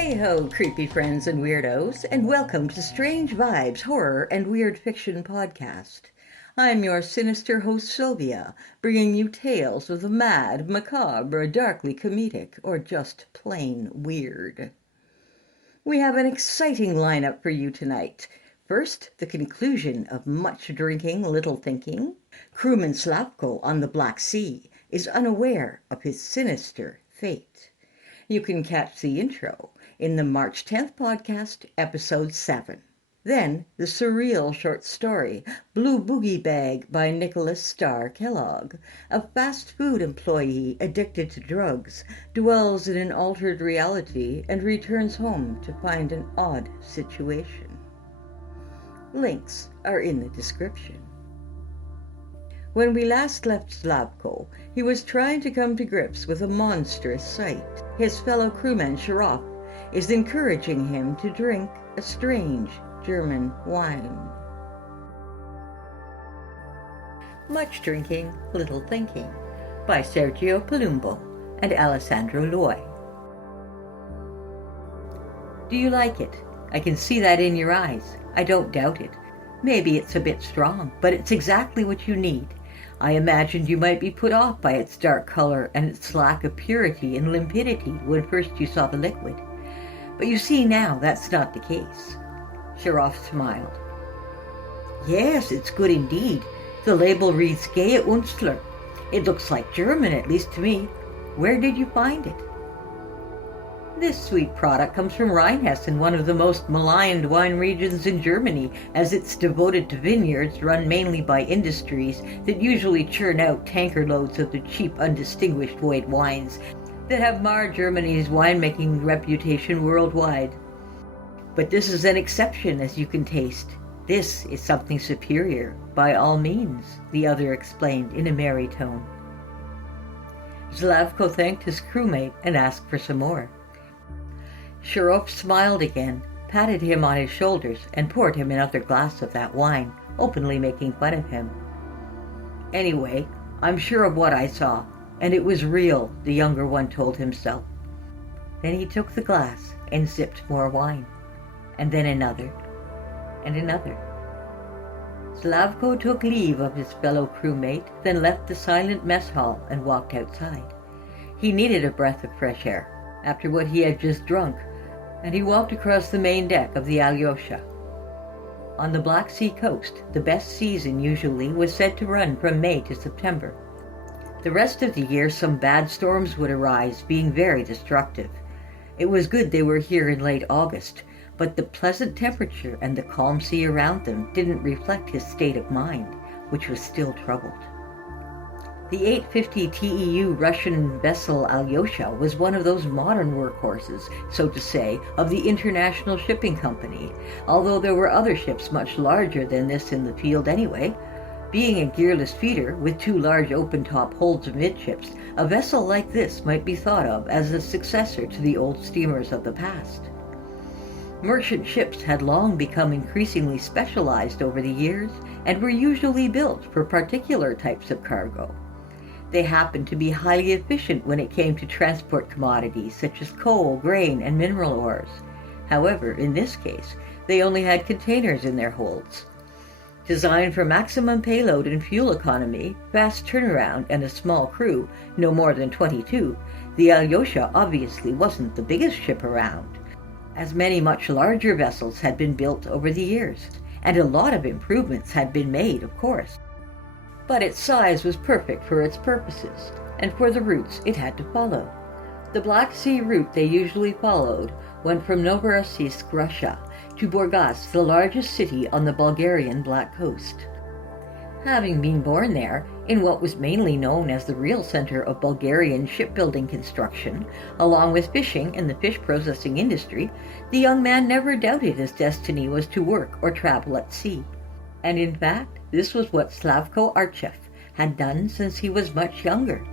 Hey-ho, creepy friends and weirdos, and welcome to Strange Vibes Horror and Weird Fiction Podcast. I'm your sinister host, Silvia, bringing you tales of the mad, macabre, darkly comedic, or just plain weird. We have an exciting lineup for you tonight. First, the conclusion of much drinking, little thinking. Crewman Slavko on the Black Sea is unaware of his sinister fate. You can catch the intro in the March 10th podcast, episode 7. Then, the surreal short story, Blue Boogie Bag by Nicholas Starr Kellogg. A fast food employee addicted to drugs dwells in an altered reality and returns home to find an odd situation. Links are in the description. When we last left Slavko, he was trying to come to grips with a monstrous sight. His fellow crewman Sharaf is encouraging him to drink a strange German wine. Much Drinking, Little Thinking by Sergio Palumbo and Alessandro Loi. Do you like it? I can see that in your eyes. I don't doubt it. Maybe it's a bit strong, but it's exactly what you need. I imagined you might be put off by its dark color and its lack of purity and limpidity when first you saw the liquid. But you see now that's not the case. Sharaf smiled. Yes, it's good indeed. The label reads Gehe Unstler. It looks like German, at least to me. Where did you find it? This sweet product comes from Rheinhessen, one of the most maligned wine regions in Germany, as it's devoted to vineyards run mainly by industries that usually churn out tanker loads of the cheap, undistinguished white wines that have marred Germany's winemaking reputation worldwide. But this is an exception, as you can taste. This is something superior, by all means, the other explained in a merry tone. Slavko thanked his crewmate and asked for some more. Sharaf smiled again, patted him on his shoulders, and poured him another glass of that wine, openly making fun of him. Anyway, I'm sure of what I saw, and it was real, the younger one told himself. Then he took the glass and sipped more wine, and then another, and another. Slavko took leave of his fellow crewmate, then left the silent mess hall and walked outside. He needed a breath of fresh air after what he had just drunk, and he walked across the main deck of the Alyosha. On the Black Sea coast, the best season usually was said to run from May to September. The rest of the year some bad storms would arise, being very destructive. It was good they were here in late August, but the pleasant temperature and the calm sea around them didn't reflect his state of mind, which was still troubled. The 850 TEU Russian vessel Alyosha was one of those modern workhorses, so to say, of the International Shipping Company, although there were other ships much larger than this in the field anyway. Being a gearless feeder with two large open-top holds amidships, a vessel like this might be thought of as a successor to the old steamers of the past. Merchant ships had long become increasingly specialized over the years and were usually built for particular types of cargo. They happened to be highly efficient when it came to transport commodities such as coal, grain, and mineral ores. However, in this case, they only had containers in their holds. Designed for maximum payload and fuel economy, fast turnaround, and a small crew, no more than 22, the Alyosha obviously wasn't the biggest ship around, as many much larger vessels had been built over the years, and a lot of improvements had been made, of course. But its size was perfect for its purposes, and for the routes it had to follow. The Black Sea route they usually followed went from Novorossiysk, Russia, to Burgas, the largest city on the Bulgarian Black Coast. Having been born there, in what was mainly known as the real center of Bulgarian shipbuilding construction, along with fishing and the fish processing industry, the young man never doubted his destiny was to work or travel at sea. And in fact, this was what Slavko Archev had done since he was much younger.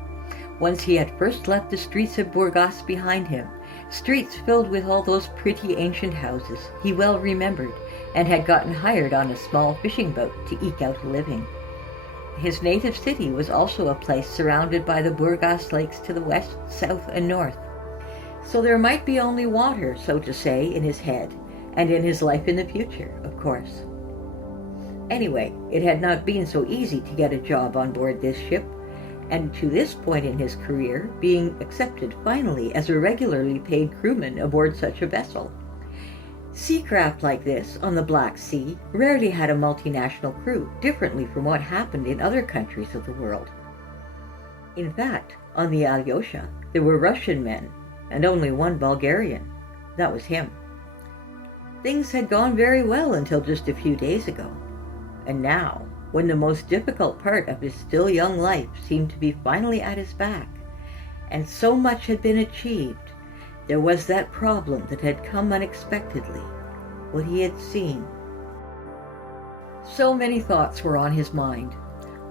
Once he had first left the streets of Burgas behind him, streets filled with all those pretty ancient houses he well remembered, and had gotten hired on a small fishing boat to eke out a living. His native city was also a place surrounded by the Burgas lakes to the west, south, and north. So there might be only water, so to say, in his head, and in his life in the future, of course. Anyway, it had not been so easy to get a job on board this ship, and to this point in his career, being accepted finally as a regularly paid crewman aboard such a vessel. Seacraft like this, on the Black Sea, rarely had a multinational crew, differently from what happened in other countries of the world. In fact, on the Alyosha, there were Russian men, and only one Bulgarian. That was him. Things had gone very well until just a few days ago. And now, when the most difficult part of his still young life seemed to be finally at his back, and so much had been achieved, there was that problem that had come unexpectedly, what he had seen. So many thoughts were on his mind.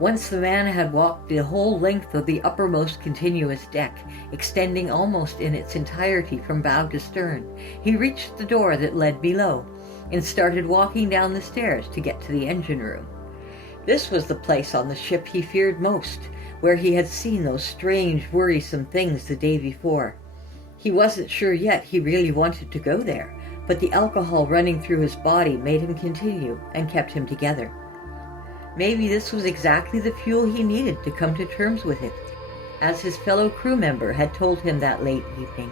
Once the man had walked the whole length of the uppermost continuous deck, extending almost in its entirety from bow to stern, he reached the door that led below, and started walking down the stairs to get to the engine room. This was the place on the ship he feared most, where he had seen those strange, worrisome things the day before. He wasn't sure yet he really wanted to go there, but the alcohol running through his body made him continue and kept him together. Maybe this was exactly the fuel he needed to come to terms with it, as his fellow crew member had told him that late evening,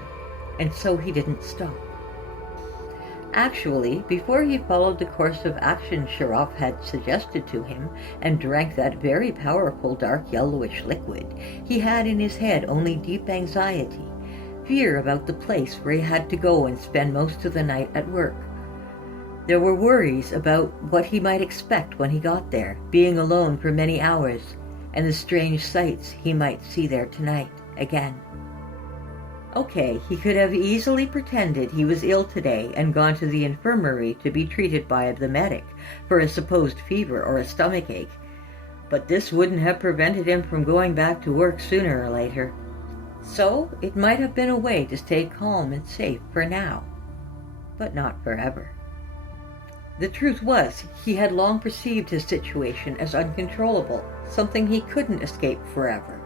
and so he didn't stop. Actually, before he followed the course of action Shirov had suggested to him and drank that very powerful dark yellowish liquid, he had in his head only deep anxiety, fear about the place where he had to go and spend most of the night at work. There were worries about what he might expect when he got there, being alone for many hours, and the strange sights he might see there tonight again. Okay, he could have easily pretended he was ill today and gone to the infirmary to be treated by the medic for a supposed fever or a stomachache, but this wouldn't have prevented him from going back to work sooner or later. So it might have been a way to stay calm and safe for now, but not forever. The truth was, he had long perceived his situation as uncontrollable, something he couldn't escape forever.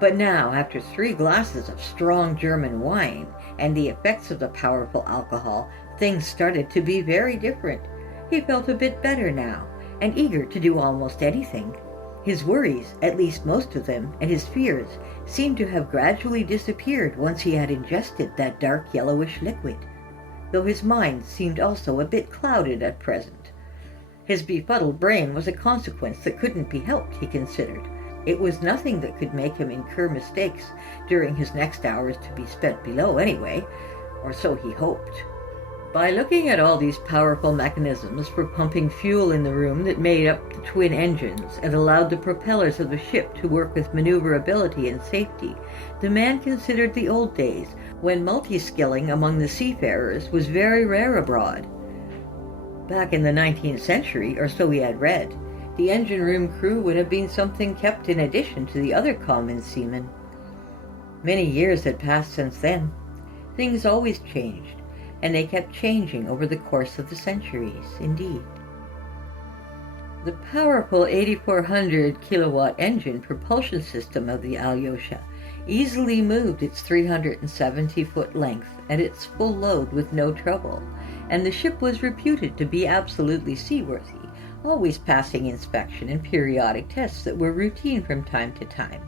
But now, after 3 glasses of strong German wine and the effects of the powerful alcohol, things started to be very different. He felt a bit better now, and eager to do almost anything. His worries, at least most of them, and his fears, seemed to have gradually disappeared once he had ingested that dark yellowish liquid, though his mind seemed also a bit clouded at present. His befuddled brain was a consequence that couldn't be helped, he considered. It was nothing that could make him incur mistakes during his next hours to be spent below anyway, or so he hoped. By looking at all these powerful mechanisms for pumping fuel in the room that made up the twin engines and allowed the propellers of the ship to work with maneuverability and safety, the man considered the old days when multi-skilling among the seafarers was very rare abroad. Back in the 19th century, or so he had read, the engine room crew would have been something kept in addition to the other common seamen. Many years had passed since then. Things always changed, and they kept changing over the course of the centuries, indeed. The powerful 8,400 kilowatt engine propulsion system of the Alyosha easily moved its 370-foot length and its full load with no trouble, and the ship was reputed to be absolutely seaworthy, always passing inspection and periodic tests that were routine from time to time.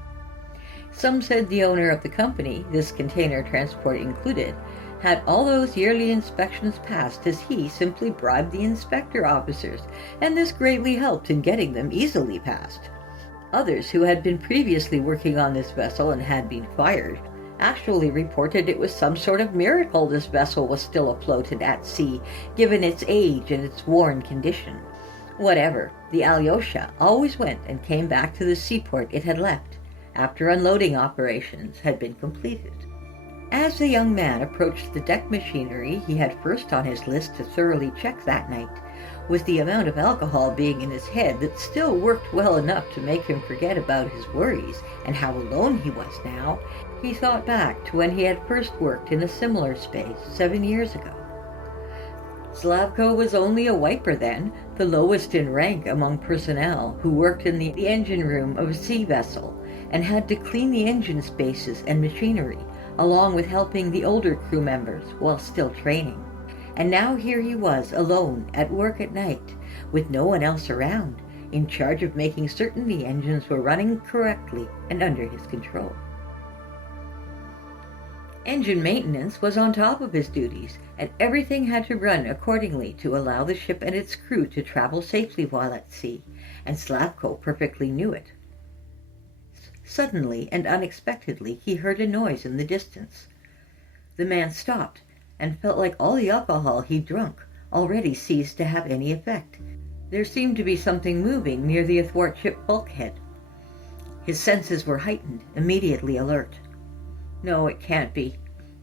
Some said the owner of the company, this container transport included, had all those yearly inspections passed as he simply bribed the inspector officers, and this greatly helped in getting them easily passed. Others who had been previously working on this vessel and had been fired actually reported it was some sort of miracle this vessel was still afloat and at sea, given its age and its worn condition. Whatever, the Alyosha always went and came back to the seaport it had left, after unloading operations had been completed. As the young man approached the deck machinery he had first on his list to thoroughly check that night, with the amount of alcohol being in his head that still worked well enough to make him forget about his worries and how alone he was now, he thought back to when he had first worked in a similar space 7 years ago. Slavko was only a wiper then, the lowest in rank among personnel who worked in the engine room of a sea vessel, and had to clean the engine spaces and machinery, along with helping the older crew members while still training. And now here he was, alone, at work at night, with no one else around, in charge of making certain the engines were running correctly and under his control. Engine maintenance was on top of his duties, and everything had to run accordingly to allow the ship and its crew to travel safely while at sea, and Slavko perfectly knew it. Suddenly and unexpectedly he heard a noise in the distance. The man stopped, and felt like all the alcohol he'd drunk already ceased to have any effect. There seemed to be something moving near the athwartship bulkhead. His senses were heightened, immediately alert. No, it can't be.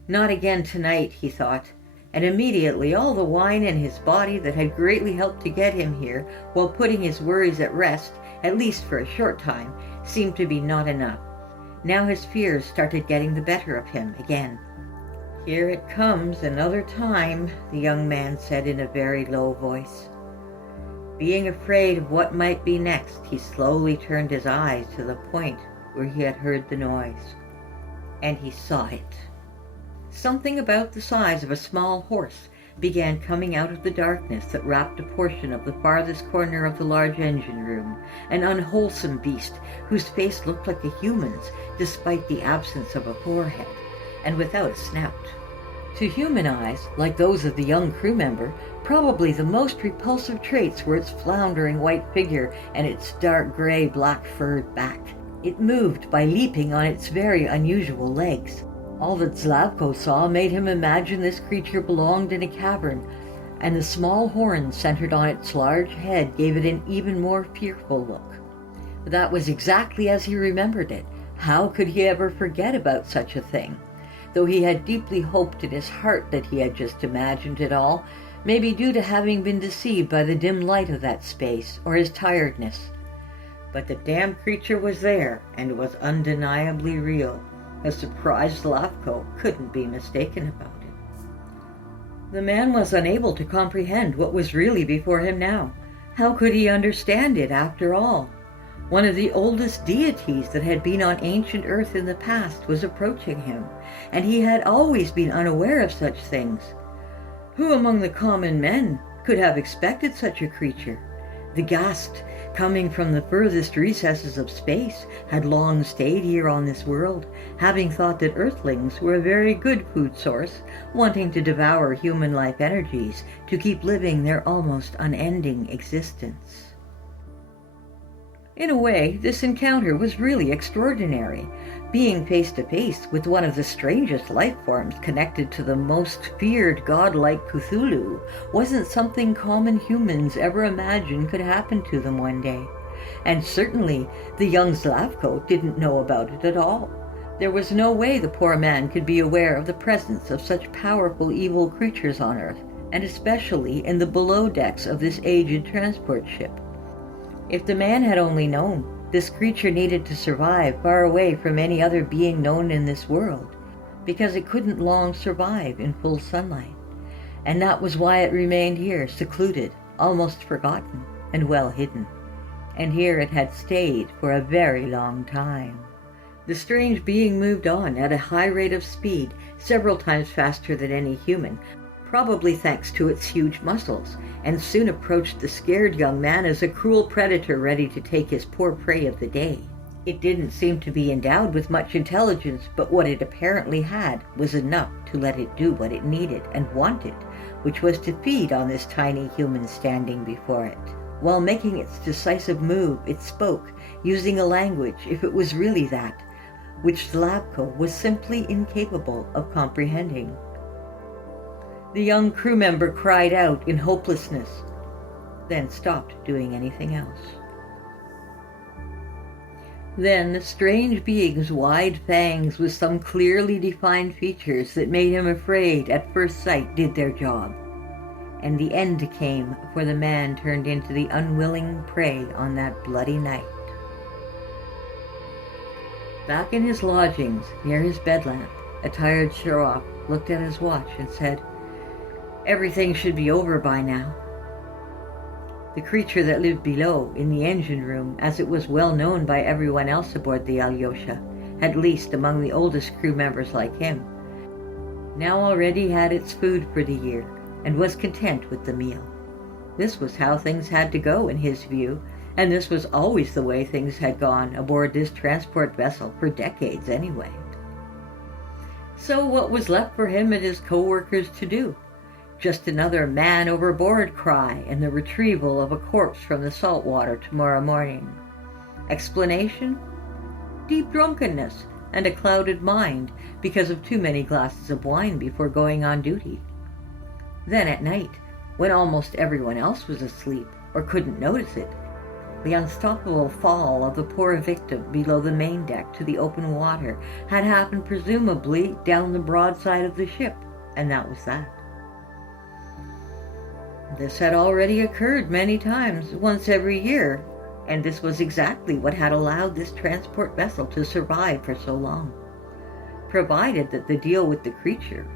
Not again tonight, he thought, and immediately all the wine in his body that had greatly helped to get him here, while putting his worries at rest, at least for a short time, seemed to be not enough. Now his fears started getting the better of him again. "Here it comes, another time," the young man said in a very low voice. Being afraid of what might be next, he slowly turned his eyes to the point where he had heard the noise. And he saw it. Something about the size of a small horse began coming out of the darkness that wrapped a portion of the farthest corner of the large engine room, an unwholesome beast whose face looked like a human's despite the absence of a forehead, and without a snout. To human eyes, like those of the young crew member, probably the most repulsive traits were its floundering white figure and its dark gray black furred back. It moved by leaping on its very unusual legs. All that Slavko saw made him imagine this creature belonged in a cavern, and the small horns centered on its large head gave it an even more fearful look. That was exactly as he remembered it. How could he ever forget about such a thing? Though he had deeply hoped in his heart that he had just imagined it all, maybe due to having been deceived by the dim light of that space, or his tiredness. But the damn creature was there, and was undeniably real. A surprised Slavko couldn't be mistaken about it. The man was unable to comprehend what was really before him now. How could he understand it after all? One of the oldest deities that had been on ancient Earth in the past was approaching him, and he had always been unaware of such things. Who among the common men could have expected such a creature? The Gast, coming from the furthest recesses of space, had long stayed here on this world, having thought that Earthlings were a very good food source, wanting to devour human life energies to keep living their almost unending existence. In a way, this encounter was really extraordinary. Being face to face with one of the strangest life forms connected to the most feared godlike Cthulhu wasn't something common humans ever imagined could happen to them one day. And certainly the young Slavko didn't know about it at all. There was no way the poor man could be aware of the presence of such powerful evil creatures on Earth, and especially in the below decks of this aged transport ship. If the man had only known, this creature needed to survive far away from any other being known in this world, because it couldn't long survive in full sunlight. And that was why it remained here, secluded, almost forgotten, and well hidden. And here it had stayed for a very long time. The strange being moved on at a high rate of speed, several times faster than any human, probably thanks to its huge muscles, and soon approached the scared young man as a cruel predator ready to take his poor prey of the day. It didn't seem to be endowed with much intelligence, but what it apparently had was enough to let it do what it needed and wanted, which was to feed on this tiny human standing before it. While making its decisive move, it spoke, using a language, if it was really that, which Slavko was simply incapable of comprehending. The young crew member cried out in hopelessness, then stopped doing anything else. Then the strange being's wide fangs with some clearly defined features that made him afraid at first sight did their job, and the end came, for the man turned into the unwilling prey on that bloody night. Back in his lodgings, near his bed lamp, a tired Sheriff looked at his watch and said, "Everything should be over by now." The creature that lived below, in the engine room, as it was well known by everyone else aboard the Alyosha, at least among the oldest crew members like him, now already had its food for the year and was content with the meal. This was how things had to go in his view, and this was always the way things had gone aboard this transport vessel for decades anyway. So what was left for him and his co-workers to do? Just another man overboard cry and the retrieval of a corpse from the salt water tomorrow morning. Explanation? Deep drunkenness and a clouded mind because of too many glasses of wine before going on duty. Then at night, when almost everyone else was asleep or couldn't notice it, the unstoppable fall of the poor victim below the main deck to the open water had happened presumably down the broadside of the ship, and that was that. This had already occurred many times, once every year, and this was exactly what had allowed this transport vessel to survive for so long. Provided that the deal with the creature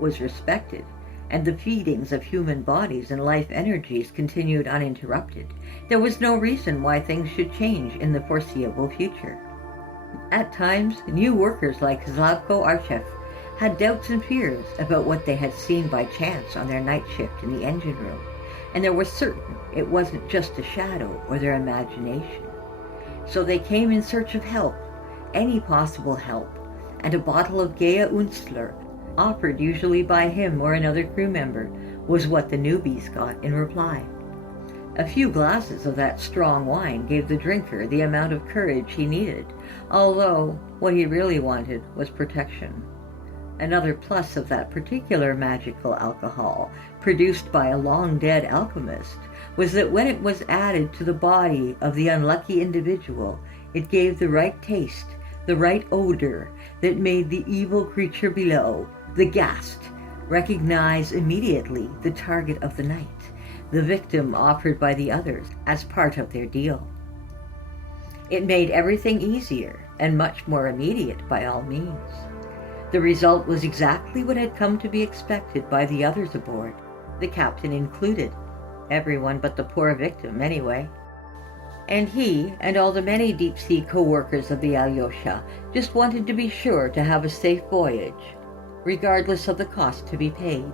was respected, and the feedings of human bodies and life energies continued uninterrupted, there was no reason why things should change in the foreseeable future. At times, new workers like Slavko Archev had doubts and fears about what they had seen by chance on their night shift in the engine room, and they were certain it wasn't just a shadow or their imagination. So they came in search of help, any possible help, and a bottle of Gea Unstler, offered usually by him or another crew member, was what the newbies got in reply. A few glasses of that strong wine gave the drinker the amount of courage he needed, although what he really wanted was protection. Another plus of that particular magical alcohol, produced by a long-dead alchemist, was that when it was added to the body of the unlucky individual, it gave the right taste, the right odor that made the evil creature below, the ghast, recognize immediately the target of the night, the victim offered by the others as part of their deal. It made everything easier and much more immediate by all means. The result was exactly what had come to be expected by the others aboard, the captain included, everyone but the poor victim anyway. And he and all the many deep-sea co-workers of the Alyosha just wanted to be sure to have a safe voyage, regardless of the cost to be paid.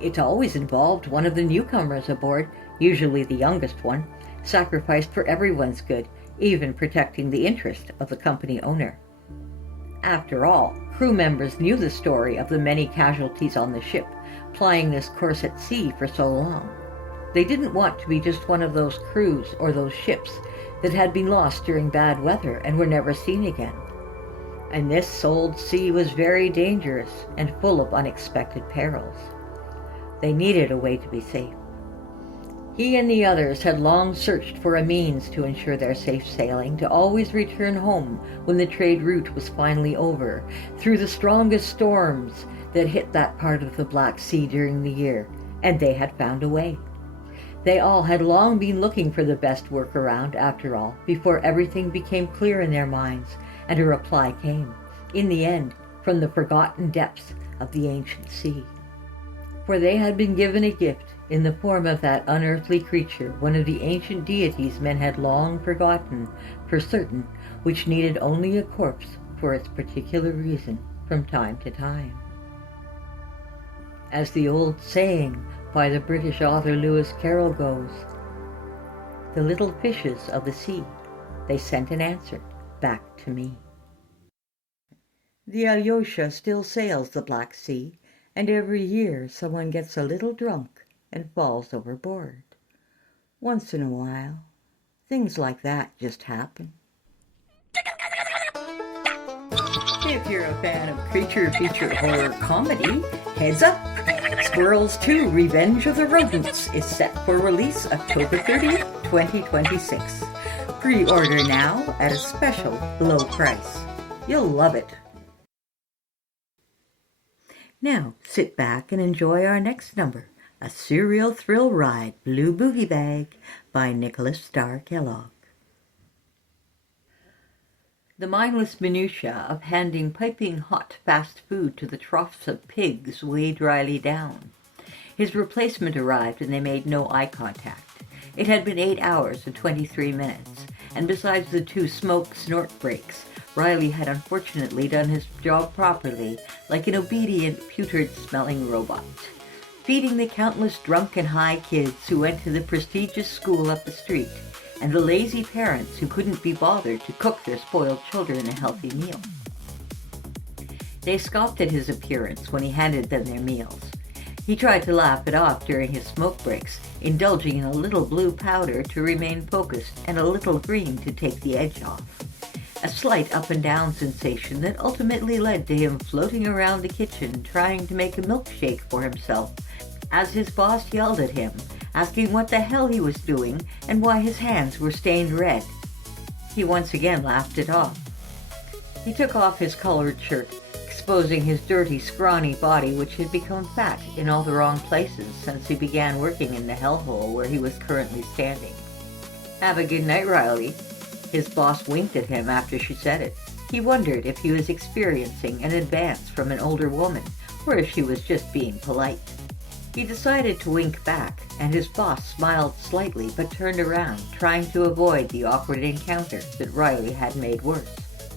It always involved one of the newcomers aboard, usually the youngest one, sacrificed for everyone's good, even protecting the interest of the company owner. After all, crew members knew the story of the many casualties on the ship, plying this course at sea for so long. They didn't want to be just one of those crews or those ships that had been lost during bad weather and were never seen again. And this old sea was very dangerous and full of unexpected perils. They needed a way to be safe. He and the others had long searched for a means to ensure their safe sailing, to always return home when the trade route was finally over, through the strongest storms that hit that part of the Black Sea during the year, and they had found a way. They all had long been looking for the best workaround, after all, before everything became clear in their minds, and a reply came, in the end, from the forgotten depths of the ancient sea. For they had been given a gift in the form of that unearthly creature, one of the ancient deities men had long forgotten, for certain, which needed only a corpse for its particular reason from time to time. As the old saying by the British author Lewis Carroll goes, "The little fishes of the sea, they sent an answer back to me." The Alyosha still sails the Black Sea, and every year someone gets a little drunk and falls overboard. Once in a while, things like that just happen. If you're a fan of creature feature horror comedy, heads up! Squirrels 2 Revenge of the Rodents is set for release October 30th, 2026. Pre-order now at a special low price. You'll love it. Now, sit back and enjoy our next number, A Surreal Thrill Ride, Blue Boogie Bag by Nicholas Starr Kellogg. The mindless minutiae of handing piping hot fast food to the troughs of pigs weighed Riley down. His replacement arrived and they made no eye contact. It had been 8 hours and 23 minutes, and besides the 2 smoke snort breaks, Riley had unfortunately done his job properly, like an obedient, putrid-smelling robot, feeding the countless drunk and high kids who went to the prestigious school up the street, and the lazy parents who couldn't be bothered to cook their spoiled children a healthy meal. They scoffed at his appearance when he handed them their meals. He tried to laugh it off during his smoke breaks, indulging in a little blue powder to remain focused and a little green to take the edge off. A slight up-and-down sensation that ultimately led to him floating around the kitchen trying to make a milkshake for himself, as his boss yelled at him, asking what the hell he was doing and why his hands were stained red. He once again laughed it off. He took off his colored shirt, exposing his dirty, scrawny body, which had become fat in all the wrong places since he began working in the hellhole where he was currently standing. "Have a good night, Riley." His boss winked at him after she said it. He wondered if he was experiencing an advance from an older woman, or if she was just being polite. He decided to wink back, and his boss smiled slightly but turned around, trying to avoid the awkward encounter that Riley had made worse.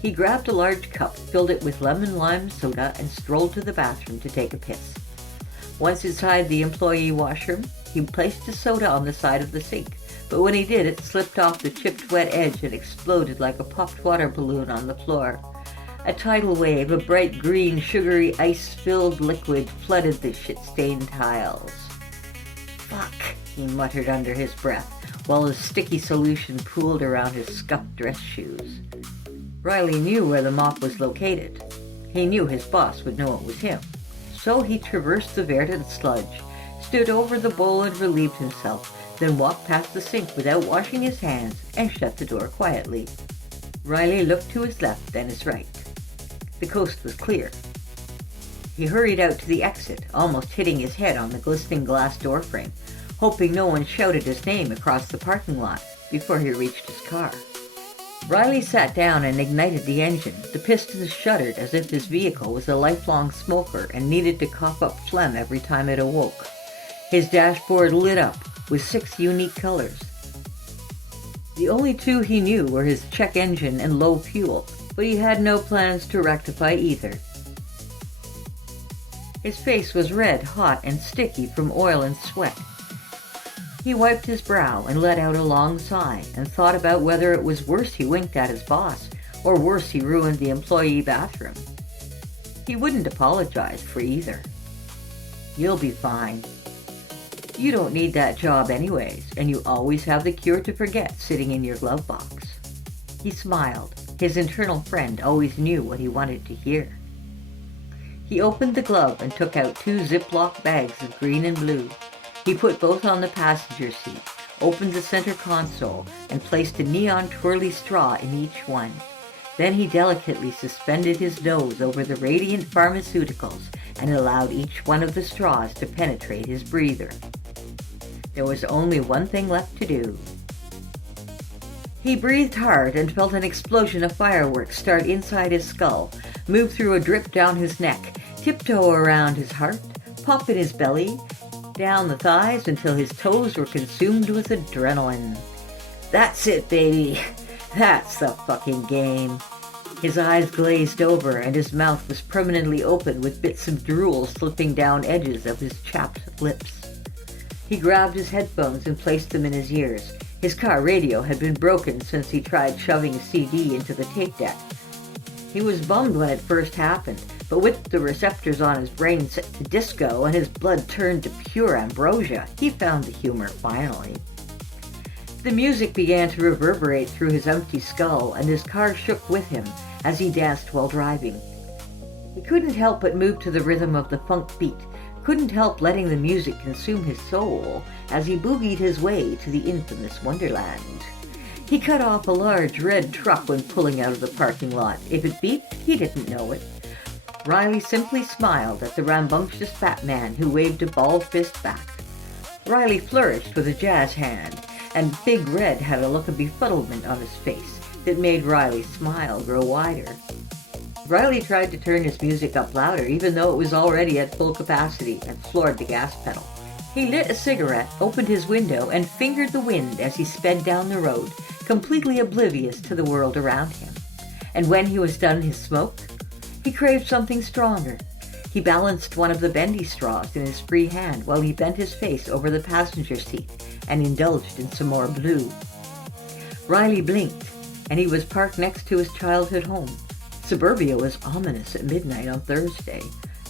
He grabbed a large cup, filled it with lemon-lime soda, and strolled to the bathroom to take a piss. Once inside the employee washroom, he placed his soda on the side of the sink, but when he did, it slipped off the chipped wet edge and exploded like a popped water balloon on the floor. A tidal wave of bright green, sugary, ice-filled liquid flooded the shit-stained tiles. "Fuck," he muttered under his breath, while a sticky solution pooled around his scuffed dress shoes. Riley knew where the mop was located. He knew his boss would know it was him. So he traversed the verdant sludge, stood over the bowl and relieved himself, then walked past the sink without washing his hands and shut the door quietly. Riley looked to his left and his right. The coast was clear. He hurried out to the exit, almost hitting his head on the glistening glass doorframe, hoping no one shouted his name across the parking lot before he reached his car. Riley sat down and ignited the engine. The pistons shuddered as if his vehicle was a lifelong smoker and needed to cough up phlegm every time it awoke. His dashboard lit up with 6 unique colors. The only 2 he knew were his check engine and low fuel, but he had no plans to rectify either. His face was red, hot, and sticky from oil and sweat. He wiped his brow and let out a long sigh and thought about whether it was worse he winked at his boss or worse he ruined the employee bathroom. He wouldn't apologize for either. "You'll be fine. You don't need that job anyways, and you always have the cure to forget sitting in your glove box." He smiled. His internal friend always knew what he wanted to hear. He opened the glove and took out 2 Ziploc bags of green and blue. He put both on the passenger seat, opened the center console, and placed a neon twirly straw in each one. Then he delicately suspended his nose over the radiant pharmaceuticals and allowed each one of the straws to penetrate his breather. There was only one thing left to do. He breathed hard and felt an explosion of fireworks start inside his skull, move through a drip down his neck, tiptoe around his heart, pop in his belly, down the thighs until his toes were consumed with adrenaline. "That's it, baby. That's the fucking game." His eyes glazed over and his mouth was permanently open with bits of drool slipping down edges of his chapped lips. He grabbed his headphones and placed them in his ears. His car radio had been broken since he tried shoving a CD into the tape deck. He was bummed when it first happened, but with the receptors on his brain set to disco and his blood turned to pure ambrosia, he found the humor finally. The music began to reverberate through his empty skull, and his car shook with him as he danced while driving. He couldn't help but move to the rhythm of the funk beat, couldn't help letting the music consume his soul as he boogied his way to the infamous Wonderland. He cut off a large red truck when pulling out of the parking lot. If it beeped, he didn't know it. Riley simply smiled at the rambunctious fat man who waved a bald fist back. Riley flourished with a jazz hand, and Big Red had a look of befuddlement on his face that made Riley's smile grow wider. Riley tried to turn his music up louder, even though it was already at full capacity, and floored the gas pedal. He lit a cigarette, opened his window, and fingered the wind as he sped down the road, completely oblivious to the world around him. And when he was done his smoke, he craved something stronger. He balanced one of the bendy straws in his free hand while he bent his face over the passenger seat and indulged in some more blue. Riley blinked, and he was parked next to his childhood home. Suburbia was ominous at midnight on Thursday.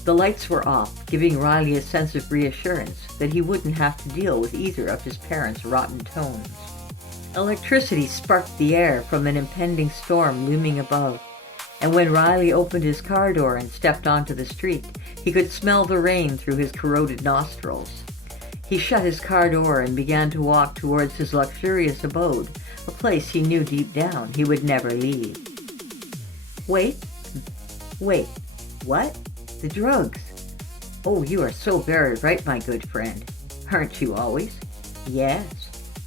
The lights were off, giving Riley a sense of reassurance that he wouldn't have to deal with either of his parents' rotten tones. Electricity sparked the air from an impending storm looming above, and when Riley opened his car door and stepped onto the street, he could smell the rain through his corroded nostrils. He shut his car door and began to walk towards his luxurious abode, a place he knew deep down he would never leave. Wait, what? The drugs. Oh, you are so very right, my good friend. Aren't you always? Yes,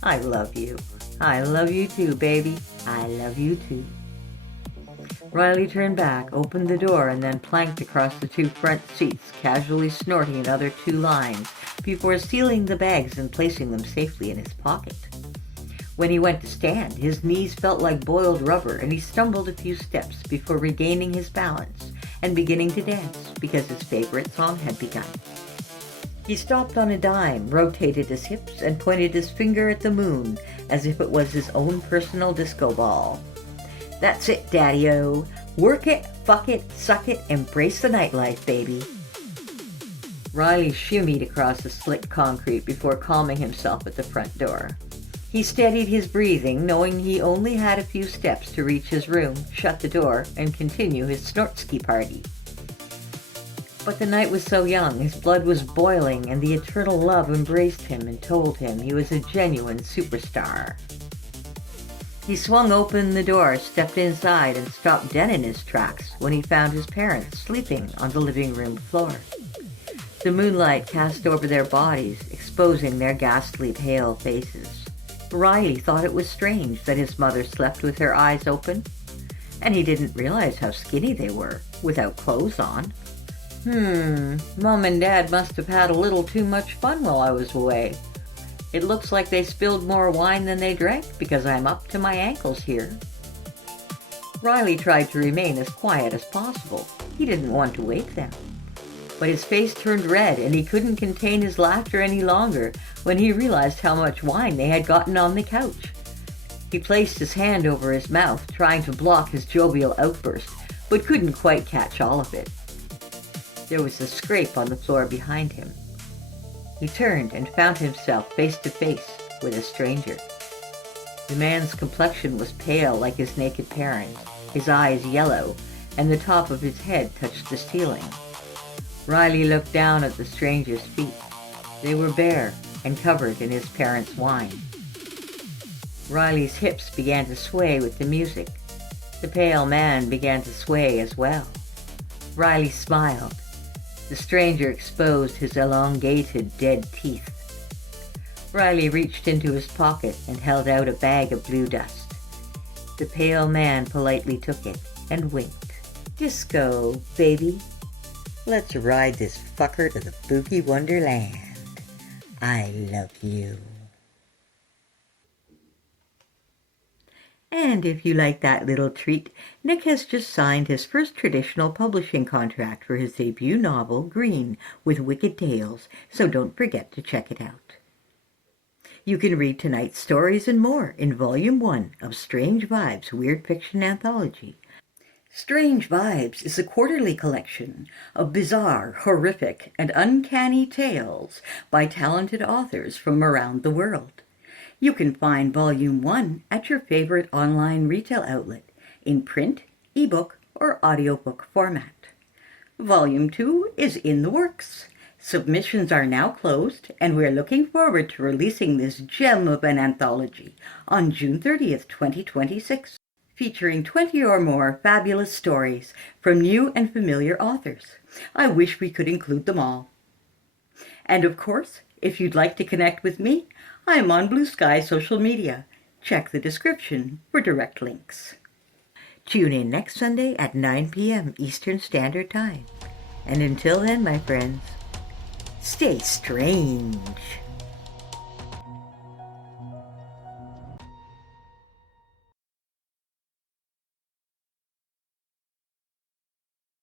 I love you. I love you too, baby. I love you too. Riley turned back, opened the door, and then planked across the two front seats, casually snorting another 2 lines, before sealing the bags and placing them safely in his pocket. When he went to stand, his knees felt like boiled rubber, and he stumbled a few steps before regaining his balance and beginning to dance, because his favorite song had begun. He stopped on a dime, rotated his hips, and pointed his finger at the moon, as if it was his own personal disco ball. That's it, Daddy-O. Work it, fuck it, suck it, embrace the nightlife, baby. Riley shimmied across the slick concrete before calming himself at the front door. He steadied his breathing, knowing he only had a few steps to reach his room, shut the door, and continue his snortski party. But the night was so young, his blood was boiling, and the eternal love embraced him and told him he was a genuine superstar. He swung open the door, stepped inside, and stopped dead in his tracks when he found his parents sleeping on the living room floor. The moonlight cast over their bodies, exposing their ghastly pale faces. Riley thought it was strange that his mother slept with her eyes open, and he didn't realize how skinny they were, without clothes on. Mom and Dad must have had a little too much fun while I was away. It looks like they spilled more wine than they drank because I'm up to my ankles here. Riley tried to remain as quiet as possible. He didn't want to wake them. But his face turned red and he couldn't contain his laughter any longer when he realized how much wine they had gotten on the couch. He placed his hand over his mouth, trying to block his jovial outburst, but couldn't quite catch all of it. There was a scrape on the floor behind him. He turned and found himself face to face with a stranger. The man's complexion was pale like his naked parents, his eyes yellow, and the top of his head touched the ceiling. Riley looked down at the stranger's feet. They were bare and covered in his parents' wine. Riley's hips began to sway with the music. The pale man began to sway as well. Riley smiled. The stranger exposed his elongated, dead teeth. Riley reached into his pocket and held out a bag of blue dust. The pale man politely took it and winked. Disco, baby. Let's ride this fucker to the Boogie Wonderland. I love you. And if you like that little treat, Nick has just signed his first traditional publishing contract for his debut novel, Green, with Wicked Tales, so don't forget to check it out. You can read tonight's stories and more in Volume 1 of Strange Vibes Weird Fiction Anthology. Strange Vibes is a quarterly collection of bizarre, horrific, and uncanny tales by talented authors from around the world. You can find Volume 1 at your favorite online retail outlet in print, ebook, or audiobook format. Volume 2 is in the works. Submissions are now closed, and we're looking forward to releasing this gem of an anthology on June 30th, 2026, featuring 20 or more fabulous stories from new and familiar authors. I wish we could include them all. And of course, if you'd like to connect with me, I am on Blue Sky social media. Check the description for direct links. Tune in next Sunday at 9 p.m. Eastern Standard Time. And until then, my friends, stay strange.